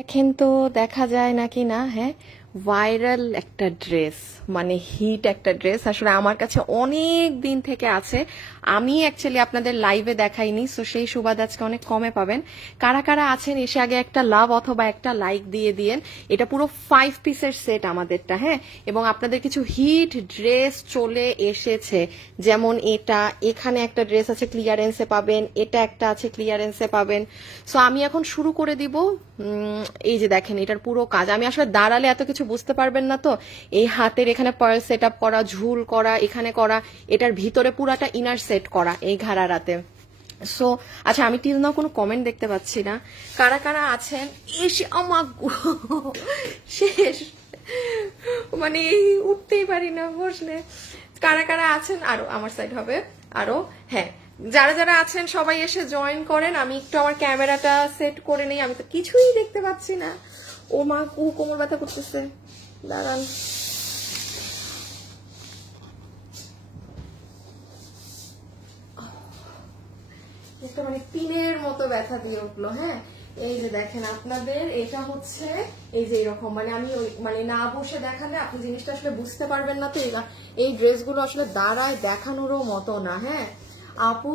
দেখেন তো দেখা যায় নাকি না। হ্যাঁ, ভাইরাল একটা ড্রেস, মানে হিট একটা ড্রেস আসলে আমার কাছে অনেক দিন থেকে আছে। আমি অ্যাকচুয়ালি আপনাদের লাইভে দেখাইনি, সো সেই সুবাদ আজকে অনেক কমে পাবেন। কারা কারা আছেন এসে আগে একটা লাভ অথবা একটা লাইক দিয়ে দিয়েন। এটা পুরো 5 পিসের সেট আমাদেরটা। হ্যাঁ, এবং আপনাদের কিছু হিট ড্রেস চলে এসেছে, যেমন এটা, এখানে একটা ড্রেস আছে ক্লিয়ারেন্সে পাবেন, এটা একটা আছে ক্লিয়ারেন্সে পাবেন। সো আমি এখন শুরু করে দিব। এই যে দেখেন এটার পুরো কাজ, আমি আসলে দাঁড়ালে এত কিছু বুঝতে পারবেন না। তো এই হাতের এখানে পার্ল সেট আপ করা, ঝুল করা, এখানে করা, এটার ভিতরে পুরাটা ইনার সেট করা এই ঘাড়ারাতে। সো আচ্ছা, আমি টিল নাও কোনো কমেন্ট দেখতে পাচ্ছি না। কারা কারা আছেন এসে আমার শেষ, মানে উঠতেই পারি না বসলে। কারা কারা আছেন আরো আমার সাইড হবে আরো। হ্যাঁ, যারা যারা আছেন সবাই এসে জয়েন করেন। আমি একটু আমার ক্যামেরাটা সেট করে নেই, আমি তো কিছুই দেখতে পাচ্ছি না। ও মা, কোমর ব্যথা করতেছে, দাঁড়ান। একটা মানে পিনের মতো ব্যথা দিয়ে উঠলো। হ্যাঁ, এই যে দেখেন আপনাদের এটা হচ্ছে এই যে এরকম, মানে আমি মানে না বসে দেখালে আপনি জিনিসটা আসলে বুঝতে পারবেন না। তো এই ড্রেসগুলো আসলে দাঁড়ায় দেখানোরও মতো না। হ্যাঁ আপু,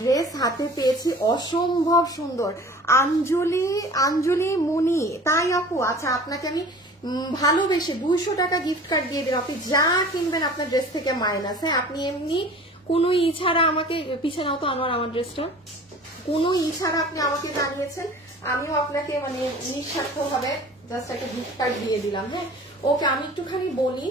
ড্রেস হাতে পেয়েছি, অসম্ভব সুন্দর। আঞ্জলি, আঞ্জলি মুনি, তাই আপু? আচ্ছা, আপনাকে আমি ভালোবেসে 200 টাকা গিফট কার্ড দিয়ে দিলাম। আপনি যা কিনবেন আপনার ড্রেস থেকে মাইনাস। হ্যাঁ, আপনি এমনি কোনো ছাড়া আমাকে, পিছিয়ে নাও তো আনোয়ার আমার ড্রেসটা, কোনো ছাড়া আপনি আমাকে জানিয়েছেন, আমিও আপনাকে মানে নিঃস্বার্থ ভাবে জাস্ট একটা গিফট কার্ড দিয়ে দিলাম। হ্যাঁ ওকে, আমি একটুখানি বলি,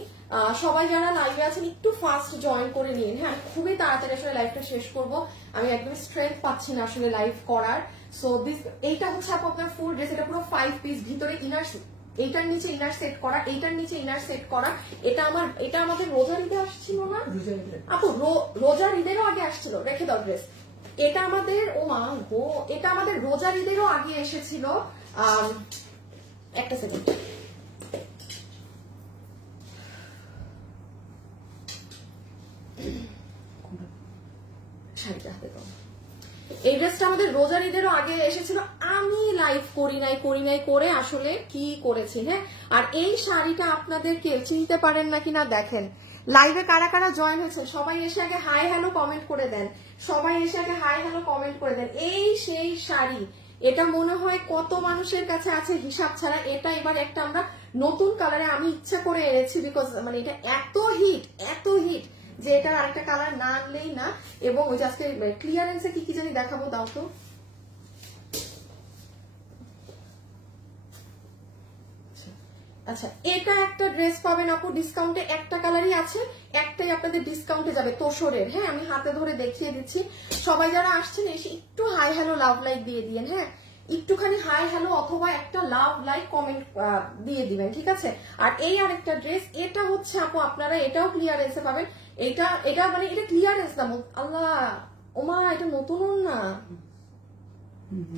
সবাই যারা লাইভে আছেন একটু ফাস্ট জয়েন করে নিন। হ্যাঁ, আমি খুবই তাড়াতাড়ি আসলে লাইভটা শেষ করব, আমি একদম স্ট্রেংথ পাচ্ছি না আসলে লাইভ করার। সো দিস, এইটা হচ্ছে আপনার ফুল ড্রেস, এটা পুরো 5 পিস, ভিতরে ইনার, এইটার নিচে ইনার সেট করা, এইটার নিচে ইনার সেট করা। এটা আমাদের রোজার ঈদে আসছিল না আপু? রোজার ঈদেরও আগে আসছিল, রেখে দাও ড্রেস। এটা আমাদের, ও মা গো, এটা আমাদের রোজার ঈদেরও আগে এসেছিল। একটা সেকেন্ড, শাড়িটা হাতে দাও। এই ড্রেসটা আমাদের রোজার ঈদেরও আগে এসেছিল। আমি লাইভ করি নাই করে আসলে কি করেছি। হ্যাঁ, আর এই শাড়িটা আপনাদের কেউ চিনতে পারেন নাকি না দেখেন। লাইভে কারা কারা জয়েন হয়েছেন সবাই এসে আগে হাই হ্যালো কমেন্ট করে দেন, সবাই এসে আগে হাই হ্যালো কমেন্ট করে দেন। এই সেই শাড়ি, এটা মনে হয় কত মানুষের কাছে আছে হিসাব ছাড়া। এটা এবার একটা আমরা নতুন কালারে আমি ইচ্ছা করে এনেছি, বিকজ মানে এটা এত হিট, এত হিট যে এটার আরেকটা কালার না আনলেই না। এবং ওই যে আজকে ক্লিয়ারেন্সে কি কি জানি দেখাবো, দাও তো। আচ্ছা, এটা একটা ড্রেস পাবেন আপু ডিসকাউন্টে, একটা কালারই আছে, একটাই আপনাদের ডিসকাউন্টে যাবে, তোসরের। হ্যাঁ, আমি হাতে ধরে দেখিয়ে দিচ্ছি। সবাই যারা আসছেন এসে একটু হাই হ্যালো লাভ লাইক দিয়ে দিয়েন। হ্যাঁ, একটুখানি হাই হ্যালো অথবা একটা লাভ লাইক কমেন্ট দিয়ে দিবেন, ঠিক আছে? আর এই আরেকটা ড্রেস, এটা হচ্ছে আপু আপনারা এটাও ক্লিয়ারেন্সে পাবেন। এটা মানে এটা ক্লিয়ারেন্স না, আল্লাহ ওমা, এটা নতুন না।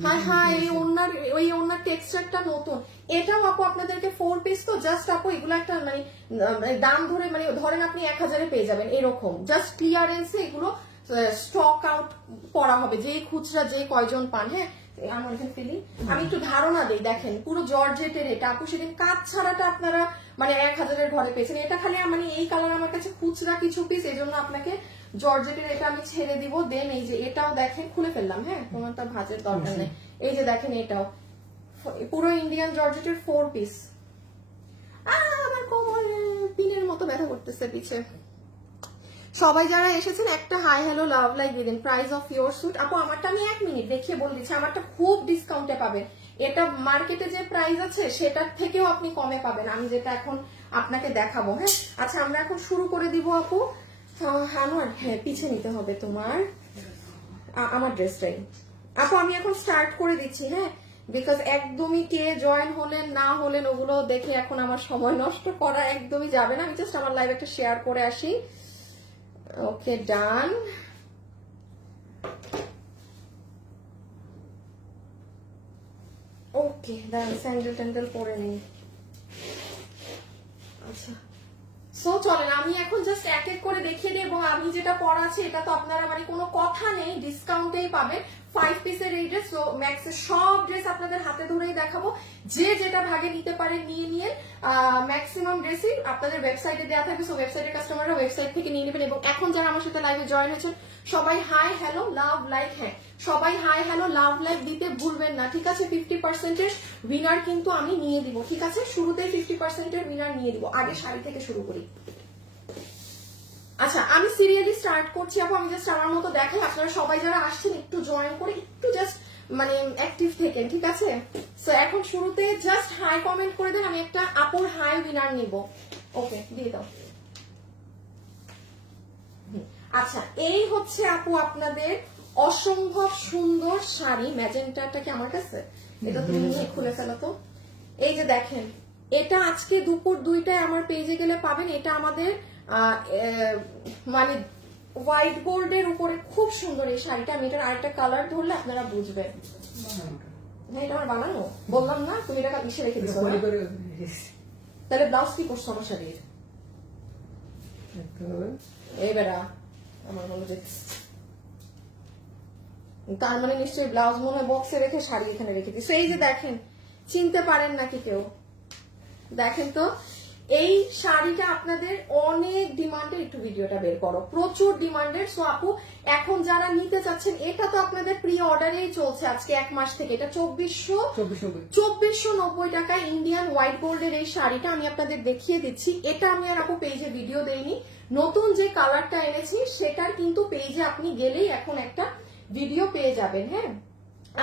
হ্যাঁ হ্যাঁ, ওই ওনার টেক্সচারটা নতুন। এটাও আপু আপনাদেরকে 4 পিস, তো জাস্ট আপু এগুলো একটা মানে দাম ধরে, মানে ধরেন আপনি 1000-এ পেয়ে যাবেন এরকম, জাস্ট ক্লিয়ারেন্সে এগুলো স্টক আউট করা হবে, যে খুচরা যে কয়জন পান। হ্যাঁ, আমার এখানে ফেলি, আমি একটু ধারণা দিই। দেখেন পুরো জর্জেটের এটা আপু, সেদিন কাজ ছাড়াটা আপনারা মানে 1000-এর ঘরে পেয়েছেন। এটা খালি মানে এই কালার আমার কাছে খুচরা কিছু পিস, এই জন্য আপনাকে জর্জেটের এটা আমি ছেড়ে দিব। দেন এই যে এটাও দেখেন, খুলে ফেললাম। হ্যাঁ, কোনটা ভাজের দরকার নেই। এই যে দেখেন এটাও পুরো ইন্ডিয়ান জর্জেটের 4 পিস। আমার কোমরে পিনের মতো ব্যথা করতেছে পিছে। সবাই যারা এসেছেন একটা হাই হ্যালো লাভ লাইক দিয়ে দিন। প্রাইস অফ ইয়োর স্যুট আপু, আমারটা আমি 1 মিনিট দেখিয়ে বলে দিচ্ছি, আমারটা খুব ডিসকাউন্টে পাবেন। এটা মার্কেটে যে প্রাইস আছে সেটার থেকেও আপনি কমে পাবেন, আমি যেটা এখন আপনাকে দেখাবো। হ্যাঁ, আচ্ছা আমরা এখন শুরু করে দিব আপু। হ্যাঁ, পিছে নিতে হবে তোমার আমার ড্রেসটাই আপু। আমি এখন স্টার্ট করে দিচ্ছি। হ্যাঁ, বিকজ একদমই কে জয়েন হলেন না হলেন ওগুলো দেখে এখন আমার সময় নষ্ট করা একদমই যাবে না। আমি জাস্ট আমার লাইভ একটা শেয়ার করে আসি। ওকে, ডান। ওকে, দাঁড়ান স্যান্ডেল ট্যান্ডেল পরে নেই। আচ্ছা, সো চলেন আমি এখন জাস্ট এক এক করে দেখিয়ে দিই। এবং আমি যেটা পড়া আছে এটা তো আপনারা মানে কোনো কথা নেই, ডিসকাউন্টেই পাবেন। 5 পিসের এই ড্রেস। সো ম্যাক্সের সব ড্রেস আপনাদের হাতে ধরেই দেখাবো, যে যেটা ভাগে নিতে পারেন নিয়ে ম্যাক্সিমাম ড্রেসই আপনাদের ওয়েবসাইটে দেওয়া থাকবে। সো ওয়েবসাইটের কাস্টমাররা ওয়েবসাইট থেকে নিয়ে নেবেন। এবং এখন যারা আমার সাথে লাইভে জয়েন হয়েছেন সবাই হাই হ্যালো লাভ লাইক, হ্যাঁ সবাই হাই হ্যালো লাভ লাইক দিতে ভুলবেন না, ঠিক আছে? 50% উইনার কিন্তু আমি নিয়ে দিব, ঠিক আছে? শুরুতেই 50% উইনার নিয়ে দিব। আগে শাড়ি থেকে শুরু করি। আচ্ছা আমি সিরিয়ালি স্টার্ট করছি আপু, আমি জাস্ট আমার মতো দেখাই, আপনারা সবাই যারা আসছেন একটু জয়েন করে একটু জাস্ট মানে অ্যাক্টিভ থেকেন, ঠিক আছে? সো এখন শুরুতে জাস্ট হাই কমেন্ট করে দেন, আমি একটা আপুর হাই উইনার নিব। ওকে দিয়ে দাও। আচ্ছা এই হচ্ছে আপু আপনাদের অসম্ভব সুন্দর শাড়ি। ম্যাজেন্টাটা কি আমার কাছে? এটা তুমি নিয়ে খুলে ফেলো তো। এই যে দেখেন, এটা আজকে দুপুর 2টায় আমার পেজে গেলে পাবেন। এটা আমাদের মানে হোয়াইট গোল্ডের উপরে খুব সুন্দর এই শাড়িটা। আমি এটার আরেকটা কালার ধরলে আপনারা বুঝবেন। হ্যাঁ এটা আমার বানানো, বললাম না তুমি এটা ইসে রেখে দিচ্ছ। তাহলে ব্লাউজ কি করছো আমার শাড়ির? এই বেড়া আমার মনে হচ্ছে তার মানে নিশ্চয়ই ব্লাউজ মনে বক্সে রেখে শাড়ি এখানে রেখে দিচ্ছ। এই যে দেখেন, চিনতে পারেন নাকি কেউ? দেখেন তো এই শাড়িটা আপনাদের অনেক ডিমান্ডের। একটু ভিডিওটা বের করো, প্রচুর ডিমান্ডের। সো আপু এখন যারা নিতে চাচ্ছেন, এটা তো আপনাদের প্রি অর্ডারেই চলছে আজকে 1 মাস থেকে। এটা 2490 টাকা ইন্ডিয়ান হোয়াইট গোল্ডের এই শাড়িটা আমি আপনাদের দেখিয়ে দিচ্ছি। এটা আমি আর আপু পেজে ভিডিও দেইনি, নতুন যে কালারটা এনেছি সেটার কিন্তু পেজে আপনি গেলেই এখন একটা ভিডিও পেয়ে যাবেন। হ্যাঁ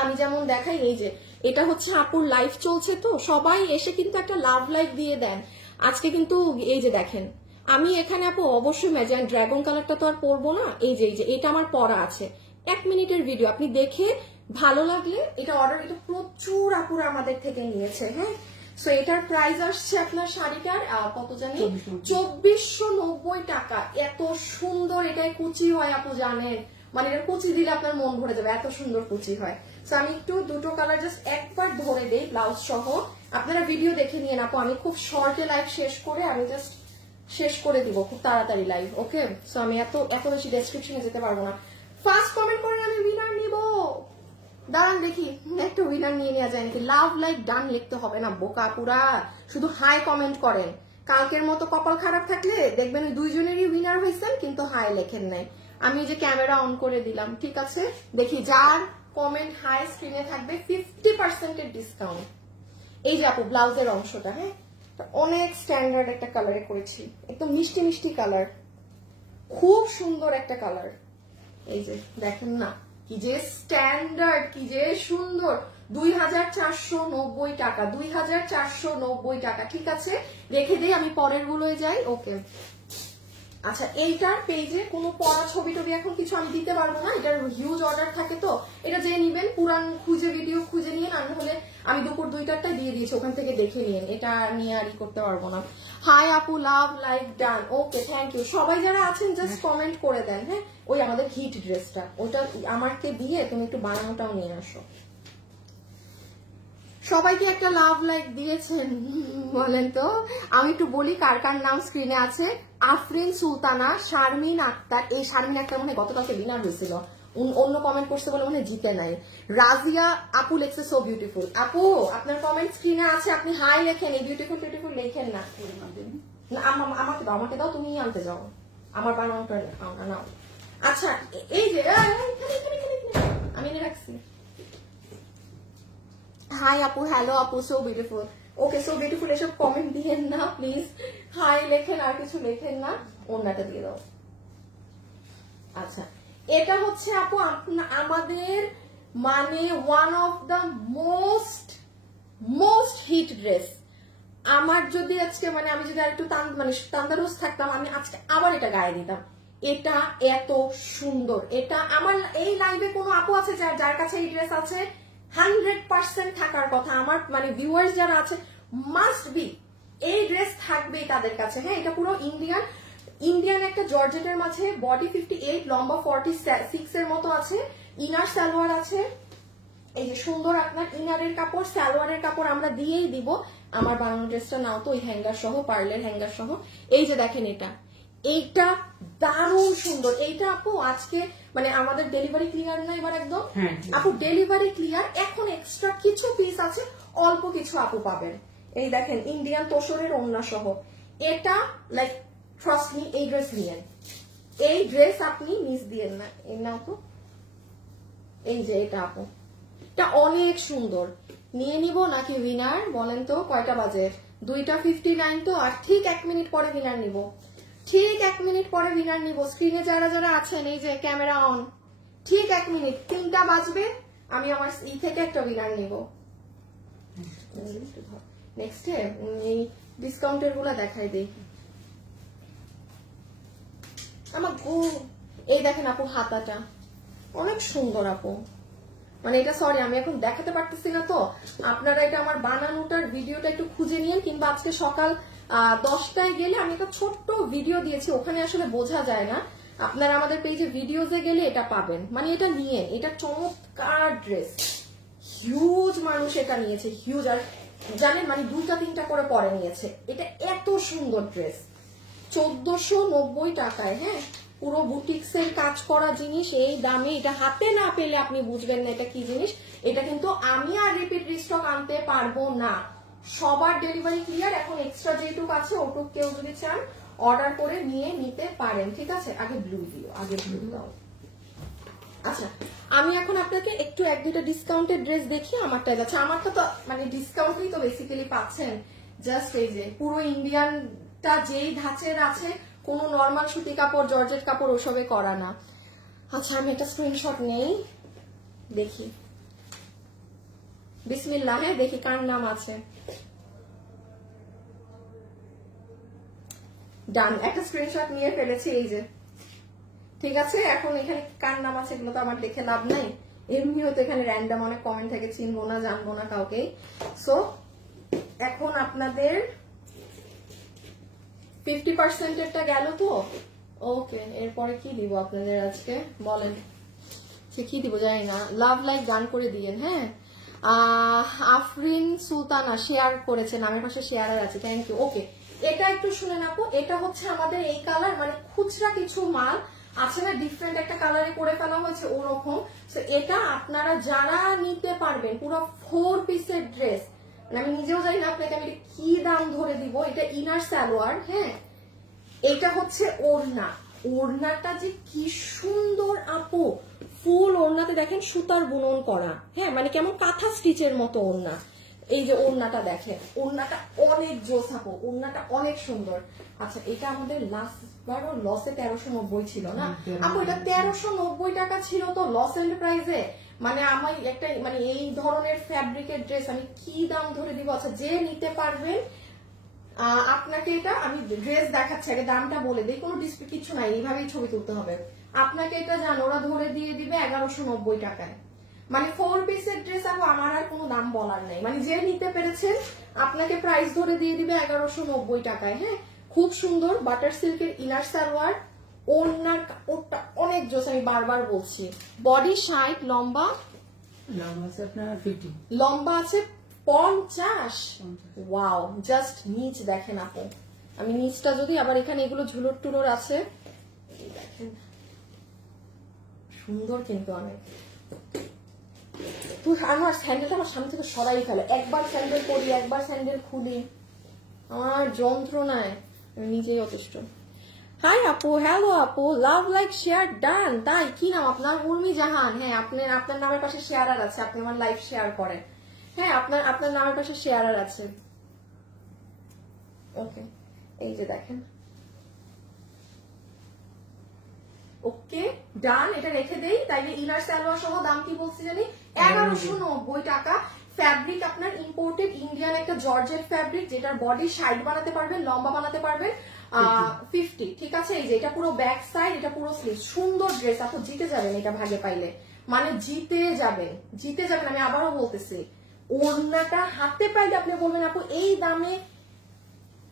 আমি যেমন দেখাই, এই যে এটা হচ্ছে আপুর লাইভ চলছে, তো সবাই এসে কিন্তু একটা লাভ লাইভ দিয়ে দেন আজকে। কিন্তু এই যে দেখেন আমি এখানে আপু অবশ্যই ম্যাজেন্টা ড্রাগন কালারটা তো আর পরবো না। এই যে এটা আমার পরা আছে, 1 মিনিটের ভিডিও, আপনি দেখে ভালো লাগলে এটা অর্ডার। এটা প্রচুর আপুরা আমাদের থেকে নিয়েছে। হ্যাঁ সো এটার প্রাইস আসছে আপনার শাড়িটার কত জানি 2490 টাকা। এত সুন্দর এটাই কুচি হয় আপু, জানেন? মানে এটা কুচি দিলে আপনার মন ভরে যাবে, এত সুন্দর কুচি হয়। সো আমি একটু দুটো কালার জাস্ট একবার ধরে দেই ব্লাউজ সহ, আপনারা ভিডিও দেখে নিয়ে আপু। আমি খুব শর্টে লাইভ শেষ করে আমি জাস্ট শেষ করে দিব খুব তাড়াতাড়ি লাইভ। ওকে সো আমি এত বেশি ডেসক্রিপশনে যেতে পারবো না। ফার্স্ট কমেন্ট করেন আমি উইনার নিব। দাঁড়ান দেখি একটা উইনার নিয়ে নেওয়া যায় নাকি। লাভ লাইক ডান লিখতে হবে না বোকা পুরা, শুধু হাই কমেন্ট করেন। কালকের মতো কপাল খারাপ থাকলে দেখবেন দুইজনেরই উইনার হয়েছেন কিন্তু হাই লেখেন নাই। আমি যে ক্যামেরা অন করে দিলাম, ঠিক আছে? দেখি যার কমেন্ট হাই স্ক্রিনে থাকবে 50% ডিসকাউন্ট। এই যে আপু ব্লাউজের অংশটা, হ্যাঁ অনেক স্ট্যান্ডার্ড একটা কালারে করেছি, একদম মিষ্টি মিষ্টি কালার, খুব সুন্দর একটা কালার। এই যে দেখেন না কি যে স্ট্যান্ডার্ড, কি যে সুন্দর। 2490 টাকা, 2490 টাকা, ঠিক আছে? রেখে দিই, আমি পরের গুলোয় যাই। ওকে আচ্ছা এইটার পেজে কোনো পড়া ছবি টবি এখন কিছু আমি দিতে পারবো না, এটার হিউজ অর্ডার থাকে। তো এটা যে নিবেন পুরান খুঁজে ভিডিও খুঁজে নিয়ে, না হলে আমি দুপুর 2টারটা দিয়ে দিয়েছি, ওখান থেকে দেখে নিন, এটা নিয়ে আর করতে পারবো না। হাই আপু love like done. Okay thank you. সবাই যারা আছেন জাস্ট কমেন্ট করে দেন। হ্যাঁ ওই আমাদের হিট ড্রেসটা ওটা আমাকে দিয়ে তুমি একটু বানানোটাও নিয়ে আসো। সবাইকে একটা লাভ লাইক দিয়েছেন বলেন তো? আমি একটু বলি কার কার নাম স্ক্রিনে আছে। আফরিন সুলতানা, শারমিন আক্তার। এই শারমিন আক্তার মনে গতকালকে উইনার হয়েছিল, অন্য কমেন্ট করছে বলে মনে জিতে নাই। রাজিয়া আপু লেখছে সো বিউটিফুল। আপু আপনার কমেন্ট স্ক্রিনে আছে, আপনি হাই লেখেন, এই বিউটিফুল বিউটিফুল লেখেন না। আমাকে দাও, তুমি আনতে যাও, আমার বানানোটা নাও। আচ্ছা এই যে আমি এনে রাখছি। হাই আপু, হ্যালো আপু, so beautiful. Okay so beautiful এসব কমেন্ট দিয়েন না প্লিজ, হাই লেখেন আর কিছু লেখেন না। ওনাটা দিয়ে দাও। আচ্ছা এটা হচ্ছে আপু আমাদের মানে one of the most hit dress. আমার যদি আজকে মানে আমি যদি আর একটু তান্দারুস থাকতাম, আমি আজকে আবার এটা গায়ে দিতাম। এটা এত সুন্দর। এটা আমার এই লাইভে কোনো আপু আছে যার কাছে এই ড্রেস আছে? 100% থাকার কথা। আমার মানে ভিউয়ার্স যারা আছে মাস্ট বি এই ড্রেস থাকবেই তাদের কাছে। হ্যাঁ এটা পুরো ইন্ডিয়ান একটা জর্জেটের মাঝে, বডি 58, লম্বা 46 এর মতো আছে, ইনার সালোয়ার আছে। এই যে সুন্দর আপনার ইনারের কাপড়, সালোয়ারের কাপড় আমরা দিয়েই দিব। আমার বানানো ড্রেসটা নাও তো, ওই হ্যাঙ্গার সহ, পার্লের হ্যাঙ্গার সহ। এই যে দেখেন এটা এইটা দারুণ সুন্দর। এইটা আপু আজকে মানে আমাদের ডেলিভারি ক্লিয়ার না এবার একদম আপু, ডেলিভারি ক্লিয়ার। এখন এক্সট্রা কিছু পিস আছে, অল্প কিছু আপু পাবেন। এই দেখেন ইন্ডিয়ান তোষরের ওড়না সহ। এটা লাইক ট্রাস্ট মি, এই ড্রেস নিয়েন, এই ড্রেস আপনি মিস দিয়েন না। এই নাও তো, এই যে এটা আপু, এটা অনেক সুন্দর। নিয়ে নিব নাকি উইনার বলেন তো? কয়টা বাজে? 2:59 তো। আর ঠিক 1 মিনিট পরে উইনার নিব, ঠিক 1 মিনিট পরে উইনার নিব। স্ক্রিনে যারা যারা আছেন এই যে ক্যামেরা অন, ঠিক 1 মিনিট, 3টা বাজবে আমি আমার ই থেকে একটা উইনার নিব। নেক্সট এই ডিসকাউন্টের গুলা দেখাই দেই আমার গো। এই দেখেন আপু হাতাটা অনেক সুন্দর আপু, মানে এটা সরি আমি এখন দেখাতে পারতেছি না, তো আপনারা এটা আমার বানানোটার ভিডিওটা একটু খুঁজে নিন, কিংবা আজকে সকাল 10টায় গেলে আমি একটা ছোট্ট ভিডিও দিয়েছি, ওখানে আসলে বোঝা যায় না। আপনারা আমাদের পেজে ভিডিওতে গেলে এটা পাবেন। মানে এটা নিয়ে, এটা চমৎকার ড্রেস, হিউজ মানুষ এটা নিয়েছে, হিউজ। আর জানেন মানে 2টা 3টা করে পরে নিয়েছে। এটা এত সুন্দর ড্রেস 1490 টাকায়। হ্যাঁ, পুরো বুটিক্সের কাজ করা জিনিস এই দামে, এটা হাতে না পেলে আপনি বুঝবেন না এটা কি জিনিস। এটা কিন্তু আমি আর রিপিট রিস্টক আনতে পারবো না, সবার ডেলিভারি ক্লিয়ার। এখন এক্সট্রা যেটুক আছে ওটুক কেউ যদি চান অর্ডার করে নিয়ে নিতে পারেন, ঠিক আছে? আগে ব্লু দিও, আগে ব্লু দাও। আচ্ছা, আমি এখন আপনাকে একটু 1-2টা ডিসকাউন্টের ড্রেস দেখি আমারটা যাচ্ছে। আমারটা তো মানে ডিসকাউন্টই তো বেসিক্যালি পাচ্ছেন। জাস্ট এই যে পুরো ইন্ডিয়ানটা যেই ধাঁচের আছে, কোনো নর্মাল সুতি কাপড় জর্জেট কাপড় ওসবে করা না। আচ্ছা, আমি একটা স্ক্রিনশট নেই, দেখি বিসমিল্লাহ। হ্যাঁ, দেখি কার নাম আছে। ডান, একটা স্ক্রিনশট নিয়ে ফেলেছি, এই যে ঠিক আছে। এখন এখানে কার নাম আছে এগুলো তো আমার দেখে লাভ নাই, এমনিও তো এখানে র্যান্ডম অনেক কমেন্ট থেকে চিনবো না জানবো না কাউকে। সো এখন আপনাদের 50%-এরটা গেল তো। ওকে, এরপরে কি দিব আপনাদের আজকে বলেন? সে কি দিব জানি না। লাভ লাইক গান করে দিয়েন। হ্যাঁ, আফরিন সুলতানা শেয়ার করেছে, নামের পাশে শেয়ার আছে, থ্যাংক ইউ। ওকে, এটা একটু শুনে নাও। এটা হচ্ছে আমাদের এই কালার, মানে খুচরা কিছু মাল আছে না, ডিফারেন্ট একটা কালারে করে ফেলা হয়েছে ওরকম। এটা আপনারা যারা নিতে পারবেন, পুরো 4 পিসের ড্রেস, আমি নিজেও জানি না আপনাকে আমি কি দাম ধরে দিব। এটা ইনার সালোয়ার, হ্যাঁ, এটা হচ্ছে ওড়না। ওড়নাটা যে কি সুন্দর আপু, ফুল ওড়নাতে দেখেন সুতার বুনন করা, হ্যাঁ, মানে কেমন কাঁথা স্টিচের মতো ওড়না। এই যে ওড়নাটা দেখেন, ওড়নাটা অনেক জোস আপু, ওড়নাটা অনেক সুন্দর। আচ্ছা, এটা আমাদের লাস্ট বারও লসে 1390 ছিল না আপু? এটা 1390 টাকা ছিল তো লস এন্ড প্রাইজে। মানে আমার একটা মানে এই ধরনের ফ্যাব্রিকের ড্রেস আমি কি দাম ধরে দিব? আচ্ছা, যে নিতে পারবেন আপনাকে এটা আমি ড্রেস দেখাচ্ছি, আগে দামটা বলে দিই, কোনো ডিসপ্লে কিছু নাই, এইভাবেই ছবি তুলতে হবে। আপনাকে এটা জান ওরা ধরে দিয়ে দিবে 1190 টাকায়। মানে 4 পিসের ড্রেস আপু আমার আর কোনো দাম বলার নাই, মানে যে নিতে পেরেছেন আপনাকে প্রাইস ধরে দিয়ে দিবে 1190 টাকায়। হ্যাঁ, খুব সুন্দর বাটার সিল্কের ইনার সালোয়ার, ওড়নার কাপড়টা অনেক জোস, আমি বারবার বলছি। বডি 60, লম্বা আছে আপনার 50, লম্বা আছে 50। ওয়াও, জাস্ট নিচ দেখেন আপু, আমি নিচটা যদি আবার এখানে এগুলো ঝুলুর টুলোর আছে দেখেন, সুন্দর কিন্তু অনেক। তুই আমার স্যান্ডেলটা আমার সামনে থেকে সরাই ফেলে, একবার স্যান্ডেল পরি একবার স্যান্ডেল খুলি, আমার যন্ত্রণায় আমি নিজেই অতিষ্ঠ। হাই আপু, হ্যালো আপু, লাভ লাইক শেয়ার ডান। তাই কি নাম আপনার? উর্মি জাহান। হ্যাঁ, আপনার নামের পাশে শেয়ারার আছে, আপনি আমার লাইভ শেয়ার করেন। হ্যাঁ, আপনার নামের পাশে শেয়ারার আছে। ওকে, এই যে দেখেন। ওকে ডান, এটা রেখে দেই। তাইলে ইনার সালোয়ার সহ দাম কি বলছি জানি? 1190 টাকা। ফ্যাব্রিক আপনার ইম্পোর্টেড ইন্ডিয়ান একটা জর্জেট ফ্যাব্রিক, যেটার বডি সাইড বানাতে পারবেন, লম্বা বানাতে পারবেন 50। ঠিক আছে, এই যে এটা পুরো ব্যাক সাইড, এটা পুরো স্লিভ। সুন্দর ড্রেস, আপু জিতে যাবেন এটা ভাগে পাইলে, মানে জিতে যাবেন, জিতে যাবেন। আমি আবারও বলতেছি, ওড়নাটা হাতে পাইলে আপনি বলবেন আপু এই দামে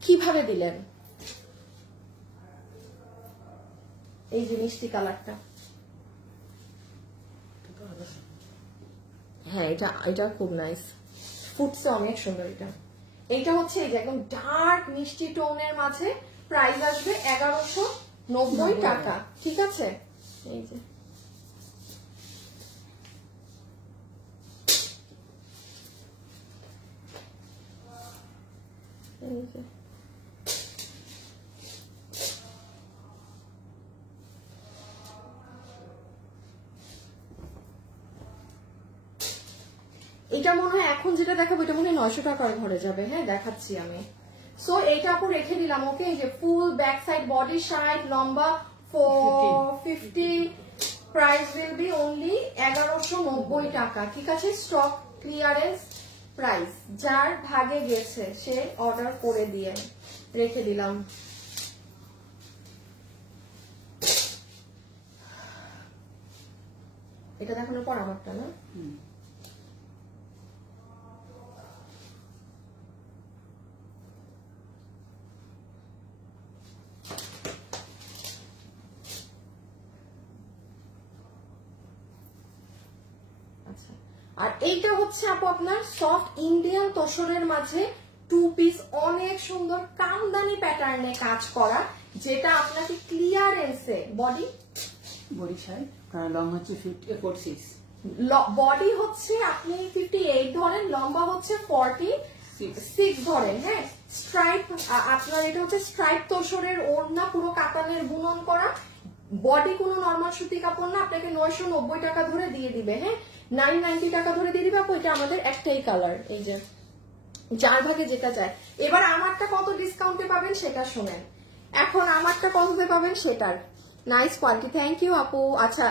কিভাবে দিলেন। এই যে মিষ্টি কালারটা, হ্যাঁ এটা খুব নাইস, ফুটছে অনেক সুন্দর। এটা হচ্ছে এই যে একদম ডার্ক মিষ্টি টোনের মাঝে প্রাইস আসবে 1190 টাকা। ঠিক আছে, এই যে এই যে এটা মনে হয় এখন যেটা দেখাবো এটা মনে হয় 900 টাকার ঘরে যাবে। হ্যাঁ দেখাচ্ছি আমি। সো এইটা আপু রেখে দিলাম। ওকে, এই যে ফুল ব্যাক সাইড বডি 60, লম্বা 450, প্রাইস উইল বি অনলি 1190 টাকা। ঠিক আছে, স্টক ক্লিয়ারেন্স প্রাইস, যার ভাগে গেছে সে অর্ডার করে দিয়ে রেখে দিলাম। এটা দেখানোর পর আমারটা না, আর এইটা হচ্ছে আপু আপনার সফট ইন্ডিয়ান তোষরের মাঝে 2 পিস, অনেক সুন্দর কামদানি প্যাটার্নে কাজ করা, যেটা আপনাকে ক্লিয়ারেন্সে বডি বরিশাল লং হচ্ছে 46, বডি হচ্ছে আপনি 58 ধরেন, লম্বা হচ্ছে 46 ধরেন। হ্যাঁ, স্ট্রাইপ আপনার এটা হচ্ছে স্ট্রাইপ তোষরের ওড়না, পুরো কাতানের বুনন করা, বডি কোনো নরমাল সুতি কাপড় না, আপনাকে 990 টাকা ধরে দিয়ে দিবে। হ্যাঁ, 990 টাকা ধরে দিয়ে দিবে আপু। এটা আমাদের একটাই কালার, এই যে যার ভাগে যেটা চায়। এবার আমারটা কত ডিসকাউন্টে পাবেন সেটা শুনেন। এখন আমারটা কততে পাবেন সেটার নাইস কোয়ালিটি। থ্যাংক ইউ আপু। আচ্ছা,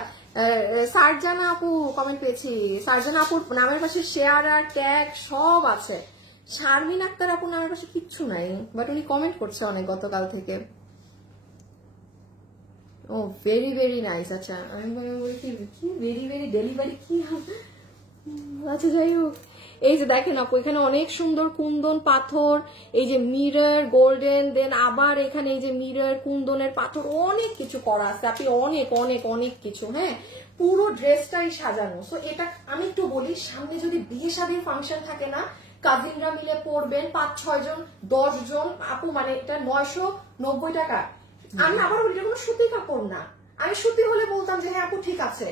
সারজানা আপু কমেন্ট পেয়েছি। সারজানা আপুর নামের পাশে শেয়ার আর ট্যাগ সব আছে। শারমিন আক্তার আপুর নামের পাশে কিচ্ছু নাই, বাট উনি কমেন্ট করছে অনেক গতকাল থেকে। ও ভেরি ভেরি নাইস। আচ্ছা আমি কি ভেরি ভেরি ডেলিভারি কি, আচ্ছা যাই হোক, এই যে দেখেন আপু এখানে অনেক সুন্দর কুন্দন পাথর, এই যে মিরর গোল্ডেন, দেন আবার এখানে এই যে মিরর কুন্দনের পাথর, অনেক কিছু করা আছে আপনি, অনেক অনেক অনেক কিছু। হ্যাঁ, পুরো ড্রেসটাই সাজানো। সো এটা আমি একটু বলি, সামনে যদি বিয়ে শাদীর ফাংশন থাকে না, কাজিনরা মিলে পড়বেন 5-6 জন 10 জন আপু, মানে এটা 990 টাকা। আমি আবার বলি কোনো সুতি কাপড় না, আমি সুতি হলে বলতাম যে হ্যাঁ আপু ঠিক আছে,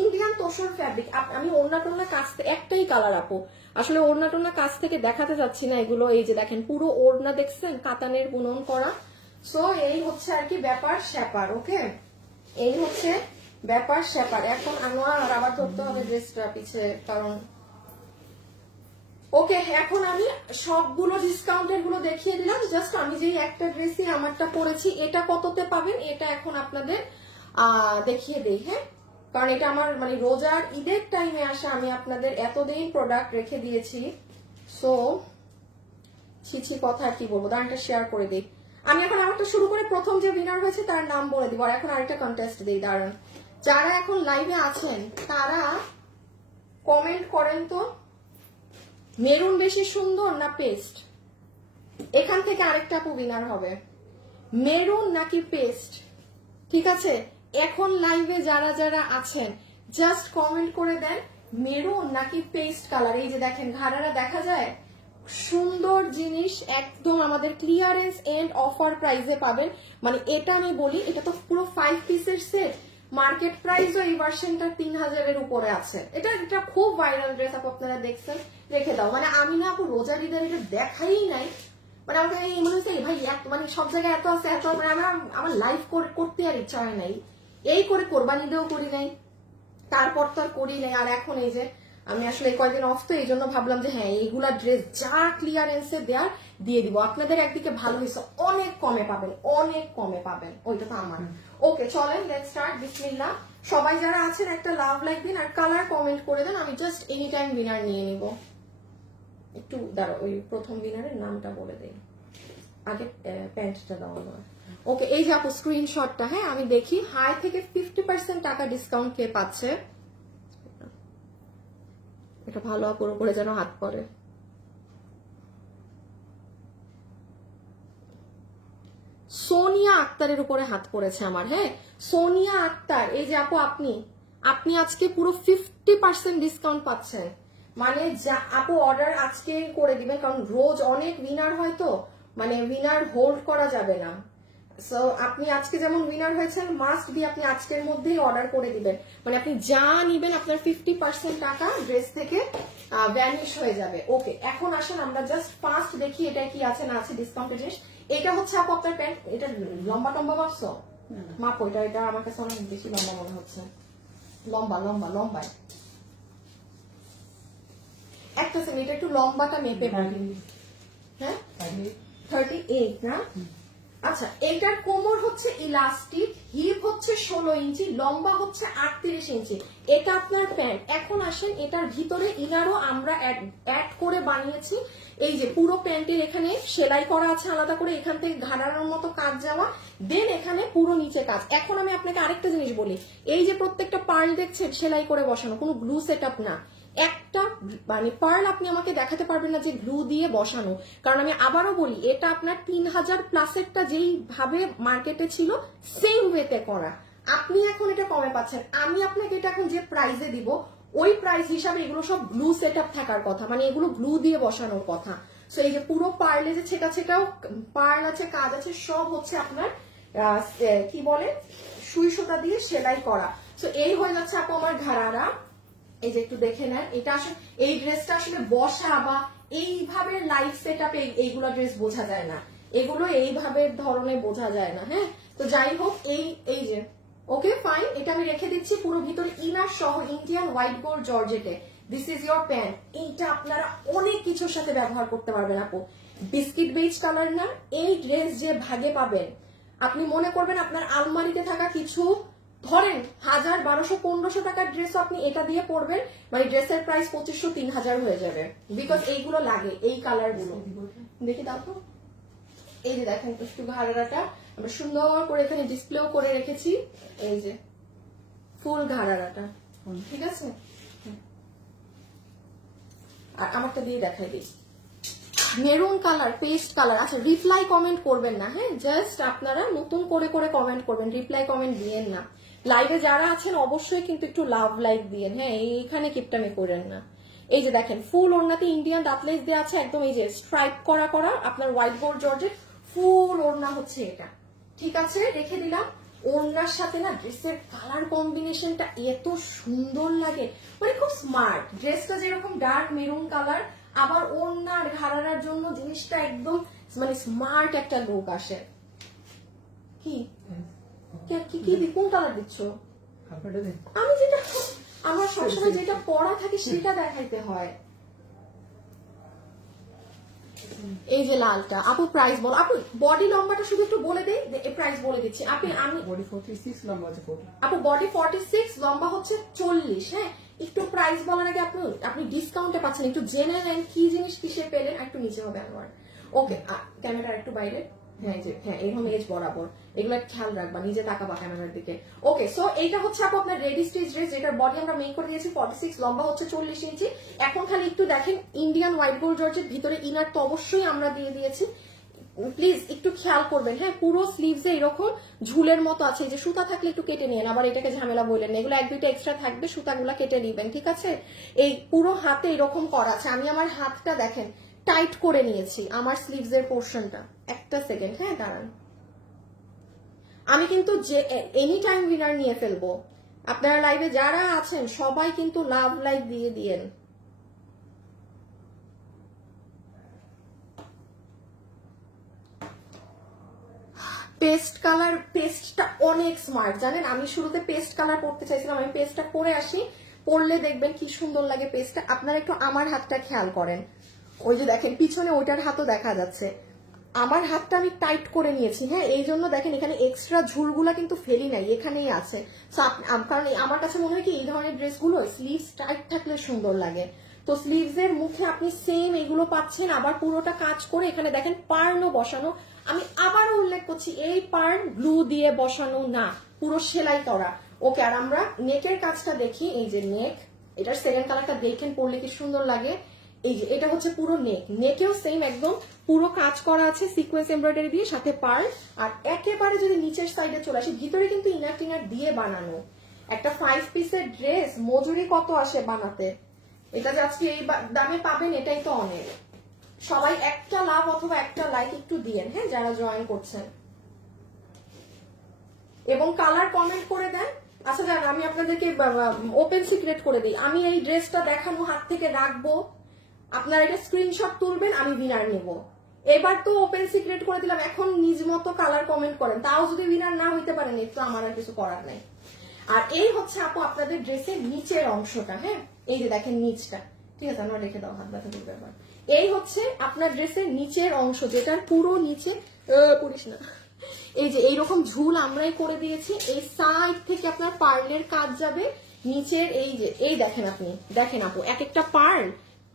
ইন্ডিয়ান তোষর ফ্যাব্রিক। আমি ওড়না টোনা কাছ থেকে একটাই কালার আপু, আসলে ওড়না টোনা কাছ থেকে দেখাতে যাচ্ছি না এগুলো। এই যে দেখেন পুরো ওড়না দেখছেন কাতানের বুনন করা। সো এই হচ্ছে আর কি ব্যাপার স্যাপার। ওকে, এই হচ্ছে ব্যাপার স্যাপার। এখন আমার আবার ধরতে হবে ড্রেসটা পিছে, কারণ ওকে এখন আমি সবগুলো ডিসকাউন্টের গুলো দেখিয়ে দিলাম। জাস্ট আমি যেই একটা ড্রেসই আমারটা পরেছি, এটা কততে পাবেন এটা এখন আপনাদের দেখিয়ে দেই। হ্যাঁ, কারণ এটা আমার মানে রোজার ঈদের টাইমে আসা, আমি আপনাদের এতদিন প্রোডাক্ট রেখে দিয়েছি। সো ছি কথা কি বলবো, দাঁড়ানটা শেয়ার করে দিই। আমি এখন আমারটা শুরু করে প্রথম যে উইনার হয়েছে তার নাম বলে দিব, আর এখন আরেকটা কন্টেস্ট দিই। দাঁড়ান, যারা এখন লাইভে আছেন তারা কমেন্ট করেন তো, মেরুন বেশি সুন্দর না পেস্ট? এখান থেকে আরেকটা আপু উইনার হবে, মেরুন নাকি পেস্ট? ঠিক আছে, এখন লাইভে যারা যারা আছেন জাস্ট কমেন্ট করে দেন মেরুন নাকি পেস্ট কালার। এই যে দেখেন ঘাড়ারা দেখা যায়, সুন্দর জিনিস একদম আমাদের ক্লিয়ারেন্স এন্ড অফার প্রাইসে পাবেন। মানে এটা আমি বলি, এটা তো পুরো 5 পিসের সেট, মার্কেট প্রাইসও এই ভার্সনটা 3000-এর উপরে আছে। এটা খুব ভাইরাল ড্রেস আপু, আপনারা দেখছেন। রেখে দাও, মানে আমি না আপু রোজার ঈদের এটা দেখাই নাই, মানে আমাকে মনে হচ্ছে ভাই মানে সব জায়গায় এত আছে এত, মানে আমার লাইভ করতে আর ইচ্ছা হয় নাই, এই করে কোরবানি দিয়েও করি নাই, তারপর তো আর করি নাই। আর এখন এই যে আমি আসলে কয়েকদিন অফ, তো এই জন্য ভাবলাম যে হ্যাঁ এইগুলা ড্রেস যা ক্লিয়ারেন্সে দেয়ার দিয়ে দিব। আপনাদের একদিকে ভালো হয়েছে, অনেক কমে পাবেন, অনেক কমে পাবেন। ওইটা তো আমার। ওকে চলেন লেটস স্টার্ট, বিসমিল্লাহ। সবাই যারা আছেন একটা লাভ লাইক দিন আর কালার কমেন্ট করে দেন, আমি জাস্ট এনি টাইম উইনার নিয়ে নিব। একটু দাঁড়াও, ওই প্রথম উইনারের নামটা বলে দেই, আগে প্যান্টটা দাও আমার। ওকে, এই যে আপু স্ক্রিনশটটা, হ্যাঁ আমি দেখি হাই থেকে 50% টাকা ডিসকাউন্ট কে পাচ্ছে। এটা ভালো আপুর উপরে যেন হাত পড়ে। সোনিয়া আক্তারের উপরে হাত পড়েছে আমার। হ্যাঁ, সোনিয়া আক্তার, এই যে আপু আপনি আজকে পুরো 50% ডিসকাউন্ট পাচ্ছেন। মানে যা আপু অর্ডার আজকে করে দিবেন, কারণ রোজ অনেক উইনার হয় তো, মানে উইনার হোল্ড করা যাবে না। সো আপনি আজকে যেমন উইনার হয়েছেন, মাস্ট বি আপনি আজকের মধ্যেই অর্ডার করে দিবেন, মানে আপনি যা নিবেন আপনার 50% টাকা ড্রেস থেকে ভ্যানিশ হয়ে যাবে। ওকে, এখন আসেন আমরা জাস্ট ফার্স্ট দেখি এটা কি আছে না আছে ডিসকাউন্টের জিনিস। এটা হচ্ছে আপু আপনার প্যান্ট, এটা লম্বা টম্বা মাপছো? মাপো, এটা আমার কাছে অনেক বেশি লম্বা মনে হচ্ছে। লম্বা লম্বা লম্বায় একটা সেকেন্ড, এটা একটু লম্বাটা মেপে বলি। হ্যাঁ 38 না? আচ্ছা, এটার কোমর হচ্ছে ইলাস্টিক, হিপ হচ্ছে 16 ইঞ্চি, লম্বা হচ্ছে 38 ইঞ্চি। এটা আপনার প্যান্ট। এখন আসেন এটার ভিতরে ইনারও আমরা অ্যাড করে বানিয়েছি। এই যে পুরো প্যান্টের এখানে সেলাই করা আছে আলাদা করে, এখান থেকে ঘাড়ানোর মতো কাজ যাওয়া, দেন এখানে পুরো নিচে কাজ। এখন আমি আপনাকে আরেকটা জিনিস বলি, এই যে প্রত্যেকটা পার্ল দেখছেন সেলাই করে বসানো, কোনো গ্লু সেট আপ না। একটা মানে পার্ল আপনি আমাকে দেখাতে পারবেন না যে গ্লু দিয়ে বসানো, কারণ আমি আবারও বলি এটা আপনার 3000 প্লাসেরটা যেই ভাবে মার্কেটে ছিল সেম ওয়েতে করা। আপনি এখন এটা কমে পাচ্ছেন, আমি আপনাকে এটা এখন যে প্রাইসে দিব ওই প্রাইস হিসাবে এগুলো সব গ্লু সেট আপ থাকার কথা, মানে এগুলো গ্লু দিয়ে বসানোর কথা। সো এই যে পুরো পার্লে যে ছেটাও পার্ল আছে, কাজ আছে, সব হচ্ছে আপনার কি বলে সুই সুতা দিয়ে সেলাই করা। সো এই হয়ে যাচ্ছে আপু আমার ঘাড়ারা। এই যে একটু দেখে নেন, এটা আসলে এই ড্রেসটা আসলে বসা বা এইভাবে লাইফ সেট আপে এইগুলো ড্রেস বোঝা যায় না, এগুলো এইভাবে ধরনের বোঝা যায় না। হ্যাঁ, তো যাই হোক এই যে ওকে ফাইন, এটা আমি রেখে দিচ্ছি পুরো ভিতরে ইনার সহ ইন্ডিয়ান হোয়াইট গোল্ড জর্জেটে। This is your pant. এইটা আপনারা অনেক কিছুর সাথে ব্যবহার করতে পারবেন আপু। বিস্কিট বেজ কালার না, এই ড্রেস যে ভাগে পাবেন আপনি মনে করবেন আপনার আলমারিতে থাকা কিছু ধরেন 1000, 1200, 1500 টাকার ড্রেস আপনি এটা দিয়ে পরবেন, মানে ড্রেসের প্রাইস 2500, 3000 হয়ে যাবে, বিকজ এইগুলো লাগে, এই কালার গুলো। দেখি দাও তো, এই যে দেখেন একটু ঘাড়াটা আমরা সুন্দর করে এখানে ডিসপ্লেও করে রেখেছি, এই যে ফুল ঘাড়াটা, ঠিক আছে। আর আমারটা দিয়ে দেখাই দিই, মেরুন কালার, পেস্ট কালার। আচ্ছা, রিপ্লাই কমেন্ট করবেন না, হ্যাঁ, জাস্ট আপনারা নতুন করে কমেন্ট করবেন, রিপ্লাই কমেন্ট দিয়েন না। লাইভে যারা আছেন অবশ্যই কিন্তু একটু লাভ লাইক দিয়েন, হ্যাঁ, এইখানে কিপটামি করেন না। এই যে দেখেন ফুল ওড়নাতে ইন্ডিয়ান ডাটলেস দেওয়া আছে একদম, এই যে স্ট্রাইপ করা আপনার হোয়াইট গোল্ড জর্জেট ফুল ওড়না হচ্ছে এটা, ঠিক আছে, রেখে দিলাম। ওড়নার সাথে না ড্রেসের কালার কম্বিনেশনটা এত সুন্দর লাগে, মানে খুব স্মার্ট। ড্রেসটা যেরকম ডার্ক মেরুন কালার, আবার ওড়নার ঘাড়ার জন্য জিনিসটা একদম মানে স্মার্ট একটা লুক আসে। কি কোন কালার দিচ্ছ? আমি যেটা আমার সবসময় যেটা পরা থাকে সেটা দেখাইতে হয়। এই যে লালটা আপু, প্রাইস বল আপু, বডি লম্বাটা শুধু একটু বলে দেই, প্রাইস বলে দিচ্ছি। আমি বডি 46, লম্বা হচ্ছে 40। আপু বডি 46, লম্বা হচ্ছে 40। হ্যাঁ, একটু প্রাইস বলার আগে আপনি ডিসকাউন্টে পাচ্ছেন, একটু জেনে নেন কি জিনিস কিসে পেলেন। একটু নিচে হবে আমার, ওকে, ক্যামেরা একটু বাইরে, হ্যাঁ যে হ্যাঁ এরকম এজ বরাবর, এগুলো খেয়াল রাখবা, নিজে তাকাবা ক্যামেরার দিকে। ওকে, সো এইটা হচ্ছে আপু আপনার রেডি স্টিচ ড্রেস, যেটার বডি আমরা মেক করে দিয়েছি 46, লম্বা হচ্ছে 40 ইঞ্চি। এখন খালি একটু দেখেন ইন্ডিয়ান হোয়াইট গোল্ড জর্জের ভিতরে ইনার তো অবশ্যই আমরা দিয়ে দিয়েছি, প্লিজ একটু খেয়াল করবেন। হ্যাঁ, পুরো স্লিভসে এরকম ঝুলের মতো আছে, যে সুতা থাকলে একটু কেটে নিন, আবার এটাকে ঝামেলা বললেন, এগুলো 1-2টা এক্সট্রা থাকবে, সুতাগুলা কেটে নিবেন, ঠিক আছে। এই পুরো হাতে এরকম করা আছে, আমি আমার হাতটা দেখেন টাইট করে নিয়েছি, আমার স্লিভস এর পোর্শনটা। একটা সেকেন্ড, হ্যাঁ দাঁড়ান, আমি কিন্তু যে এনি টাইম উইনার নিয়ে ফেলবো। আপনারা লাইভে যারা আছেন সবাই কিন্তু লাভ লাইক দিয়ে দিয়েন। পেস্ট কালার, পেস্টটা অনেক স্মার্ট জানেন, আমি শুরুতে পেস্ট কালার পরতে চাইছিলাম, আমি পেস্টটা পরে আসি, পরলে দেখবেন কি সুন্দর লাগে পেস্টটা। আপনারা একটু আমার হাতটা খেয়াল করেন, ওই যে দেখেন পিছনে ওইটার হাতও দেখা যাচ্ছে, আমার হাতটা আমি টাইট করে নিয়েছি। হ্যাঁ, এই জন্য দেখেন এখানে এক্সট্রা ঝুলগুলা কিন্তু ফেলি নাই, এখানেই আছে। কারণ আমার কাছে মনে হয় কি এই ধরনের ড্রেসগুলো স্লিভস টাইট থাকলে সুন্দর লাগে, তো স্লিভস এর মুখে আপনি সেম এগুলো পাচ্ছেন, আবার পুরোটা কাজ করে এখানে দেখেন পার্লও বসানো। আমি আবারও উল্লেখ করছি, এই পার্ল গ্লু দিয়ে বসানো না, পুরো সেলাই করা। ওকে, আর আমরা নেকের কাজটা দেখি, এই যে নেক, এটার সেকেন্ড কালারটা দেখেন পরলে কি সুন্দর লাগে। এই যে এটা হচ্ছে পুরো নেক, নেকেও সেম একদম পুরো কাজ করা আছে সিকোয়েন্স এমব্রয়ডারি দিয়ে, সাথে পার্ল। আর একেবারে যদি নিচের সাইডে চলে আসি, ভিতরে কিন্তু ইনার টিনার দিয়ে বানানো একটা 5 পিসের ড্রেস, মজুরি কত আসে বানাতে, এটা যে আজকে এই দামে পাবেন এটাই তো অনেক। সবাই একটা লাভ অথবা একটা লাইক একটু দিয়েন, হ্যাঁ, যারা জয়েন করছেন। এবং কালার কমেন্ট করে দেন। আচ্ছা জান, আমি আপনাদেরকে ওপেন সিক্রেট করে দিই, আমি এই ড্রেসটা দেখানো হাত থেকে রাখবো, আপনারা এটা স্ক্রিনশট তুলবেন, আমি উইনার নেব। এবার তো ওপেন সিক্রেট করে দিলাম, এখন নিজ মতো কালার কমেন্ট করেন, তাও যদি উইনার না হইতে পারেন একটু আমার আর কিছু করার নাই। আর এই হচ্ছে আপু আপনাদের ড্রেসের নিচের অংশটা, হ্যাঁ এই যে দেখেন নিচটা, ঠিক আছে আমরা রেখে দাও, হাত ব্যথা করবে ব্যাপার। এই হচ্ছে আপনার ড্রেসের নিচের অংশ, যেটার পুরো নিচে পড়িস না, এই যে এইরকম ঝুল আমরাই করে দিয়েছি। এই সাইড থেকে আপনার পার্লের কাজ যাবে নিচের, এই যে এই দেখেন আপনি, দেখেন আপু এক একটা পার্ল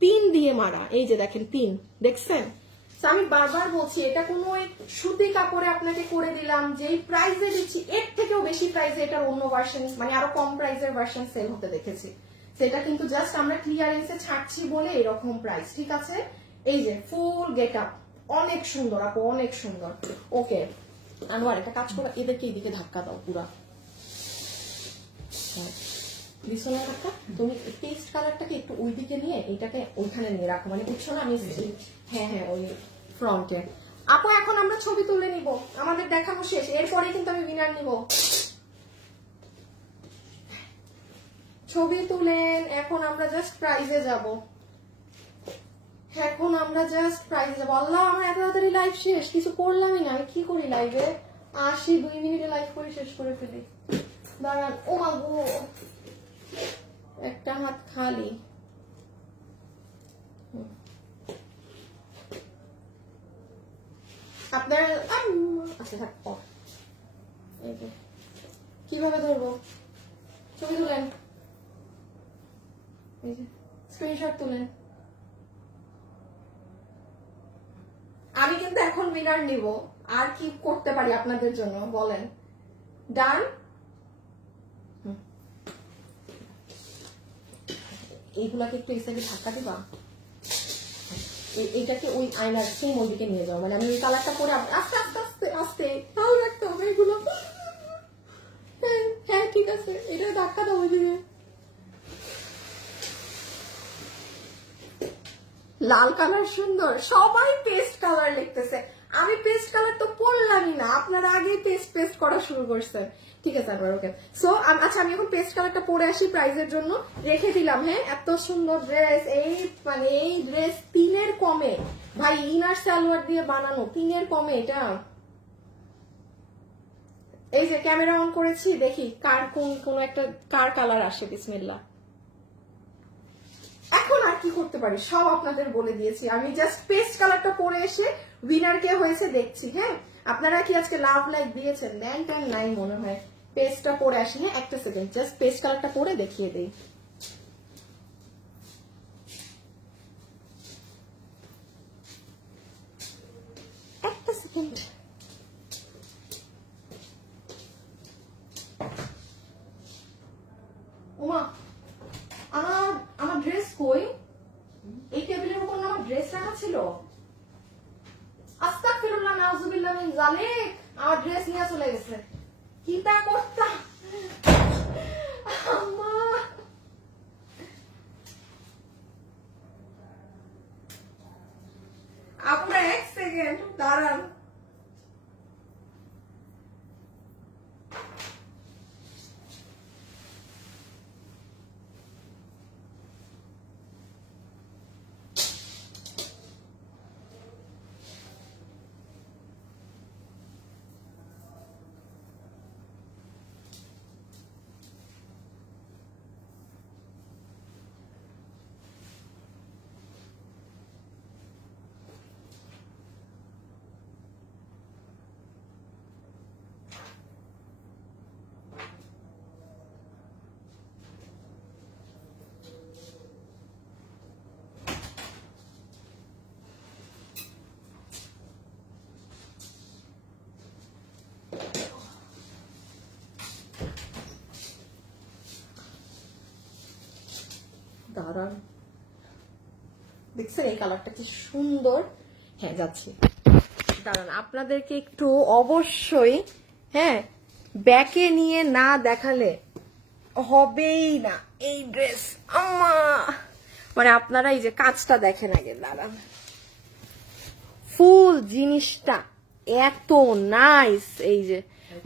পিন দিয়ে মারা, এই যে দেখেন পিন, দেখছেন? আমি বারবার বলছি এটা কোনো সুতি কাপড়ে আপনাকে করে দিলাম, যেই প্রাইসে দিচ্ছি এর থেকেও বেশি প্রাইসে এটার অন্য ভার্সন, মানে আরো কম প্রাইসের ভার্সন সেল হতে দেখেছি, সেটা কিন্তু জাস্ট আমরা ক্লিয়ারেন্সে ছাড়ছি বলে এরকম প্রাইস, ঠিক আছে? এই যে ফুল গেট আপ, অনেক সুন্দর আপু, অনেক সুন্দর। ওকে আনোয়ার একটা কাজ করো, এদেরকে এইদিকে ধাক্কা দাও পুরা, বিছানা ধাক্কা, তুমি পেস্ট কালারটাকে একটু ওইদিকে নিয়ে এটাকে ওইখানে নিয়ে রাখো, মানে বুঝছো না আমি, হ্যাঁ হ্যাঁ ওই ফ্রন্টে। আপু এখন আমরা ছবি তুলে নিব, আমাদের দেখানো শেষ, এরপরে কিন্তু আমি উইনার নিব। ছবি তুলেন, এখন আমরা জাস্ট প্রাইজে যাব, এখন আমরা জাস্ট প্রাইজে যাবো। আল্লাহ আমার এত তাড়াতাড়ি লাইভ শেষ, কিছু করলামই না, আমি কি করি লাইভে, আসি 2 মিনিটে লাইভ করে শেষ করে ফেলি, দাঁড়ান। ও মা গো, একটা হাত খালি, আপনার আচ্ছা থাক, কিভাবে ধরবো, ছবি তুলেন, স্ক্রিনশট তুলেন। আমি কিন্তু এখন উইনার নিব, আর কি করতে পারি আপনাদের জন্য বলেন? ডান, এইগুলাকে একটু এই সাইডে ধাক্কা দিবা, এইটাকে ওই আয়নার সেই মন্দিকে নিয়ে যাও, মানে আমি ওই কালারটা পরে আস্তে আস্তে আস্তে আস্তে তাও রাখতে হবে এগুলো, হ্যাঁ ঠিক আছে, এটা ধাক্কা দাও ওইদিকে। লাল কালার সুন্দর, সবাই পেস্ট কালার লিখতেছে, আমি পেস্ট কালার তো পরলামই না, আপনারা আগেই পেস্ট করা শুরু করছেন, ঠিক আছে আবার ওকে। সো আচ্ছা আমি এখন পেস্ট কালারটা পরে আসি, প্রাইজের জন্য রেখে দিলাম। হ্যাঁ এত সুন্দর ড্রেস, এই মানে এই ড্রেস 3-এর কমে, ভাই ইনার সালোয়ার দিয়ে বানানো, 3-এর কমে এটা। এই যে ক্যামেরা অন করেছি, দেখি কার কোন একটা কার কালার আসে, বিসমিল্লাহ। এখন আর কি করতে পারি, সব আপনাদের বলে দিয়েছি, আমি জাস্ট পেস্ট কালারটা পরে এসে উইনার কে হয়েছে দেখছি। হ্যাঁ আপনারা কি আজকে লাভ লাইক দিয়েছেন? দেন টেন নাই মনে হয়। পেস্টটা পরে আসি, হ্যাঁ একটা সেকেন্ড, জাস্ট পেস্ট কালারটা পরে দেখিয়ে দেই। একটা সেকেন্ড, ওমা আমার ড্রেস কই? এই টেবিলের উপর আমার ড্রেস রাখা ছিল, আস্তাগফিরুল্লাহ নাউযুবিল্লাহ মিন যালিক, আমার ড্রেস নিয়ে চলে গেছে, কিটা করতাম আম্মা। আপনারা এক সেকেন্ড দাঁড়ান, দাঁড়ান, দেখছেন এই কালারটা কি সুন্দর? হ্যাঁ যাচ্ছি, দাঁড়ান আপনাদেরকে একটু অবশ্যই, হ্যাঁ ব্যাকে নিয়ে না দেখালে হবেই না এই ড্রেস। আম্মা মানে আপনারা এই যে কাজটা দেখেন আগে, দাঁড়ান, ফুল জিনিসটা এত নাইস, এই যে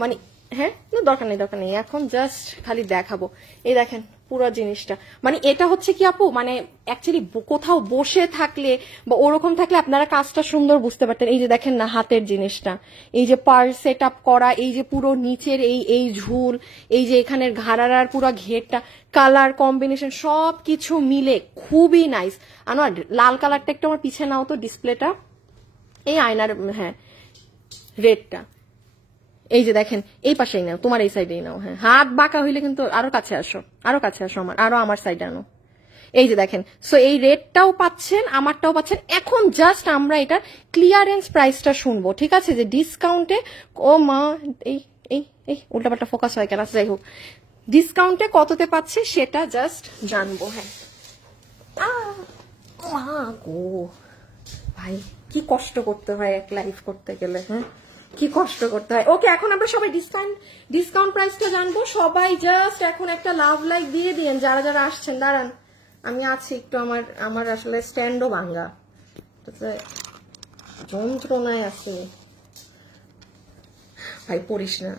মানে হ্যাঁ না দরকার নেই, এখন জাস্ট খালি দেখাবো। এই দেখেন পুরো জিনিসটা, মানে এটা হচ্ছে কি আপু, মানে অ্যাকচুয়ালি কোথাও বসে থাকলে বা ওরকম থাকলে আপনারা কাজটা সুন্দর বুঝতে পারতেন। এই যে দেখেন না হাতের জিনিসটা, এই যে পার্ল সেট আপ করা, এই যে পুরো নিচের এই ঝুল, এই যে এখানের ঘাড়ার পুরো ঘেরটা, কালার কম্বিনেশন সব কিছু মিলে খুবই নাইস। আনোয়ার লাল কালারটা একটু আমার পিছে নাও তো, ডিসপ্লেটা এই আয়নার, হ্যাঁ রেডটা, এই যে দেখেন এই পাশেই নাও, তোমার এই সাইডেই নাও, হ্যাঁ হাত বাঁকা হইলে কিন্তু আরো কাছে আসো, আমার সাইডে আনো। এই যে দেখেন, সো এই রেটটাও পাচ্ছেন, আমারটাও পাচ্ছেন। এখন জাস্ট আমরা এটা ক্লিয়ারেন্স প্রাইসটা শুনবো, ঠিক আছে, যে ডিসকাউন্টে, ও মা এই এই এই উল্টাপাল্টা ফোকাস হয় কেন, যাই হোক ডিসকাউন্টে কততে পাচ্ছে সেটা জাস্ট জানবো। হ্যাঁ মা গো ভাই, কি কষ্ট করতে হয় এক লাইফ করতে গেলে, হ্যাঁ কি কষ্ট করতে হয়। ওকে, এখন আমরা সবাই ডিসকাউন্ট প্রাইসটা জানবো। সবাই জাস্ট এখন একটা লাভ লাইক দিয়ে দিন যারা যারা আসছেন। দাঁড়ান আমি আছি একটু, আমার আসলে স্ট্যান্ডও ভাঙ্গা, যন্ত্রণায় আছে ভাই, পড়িস না।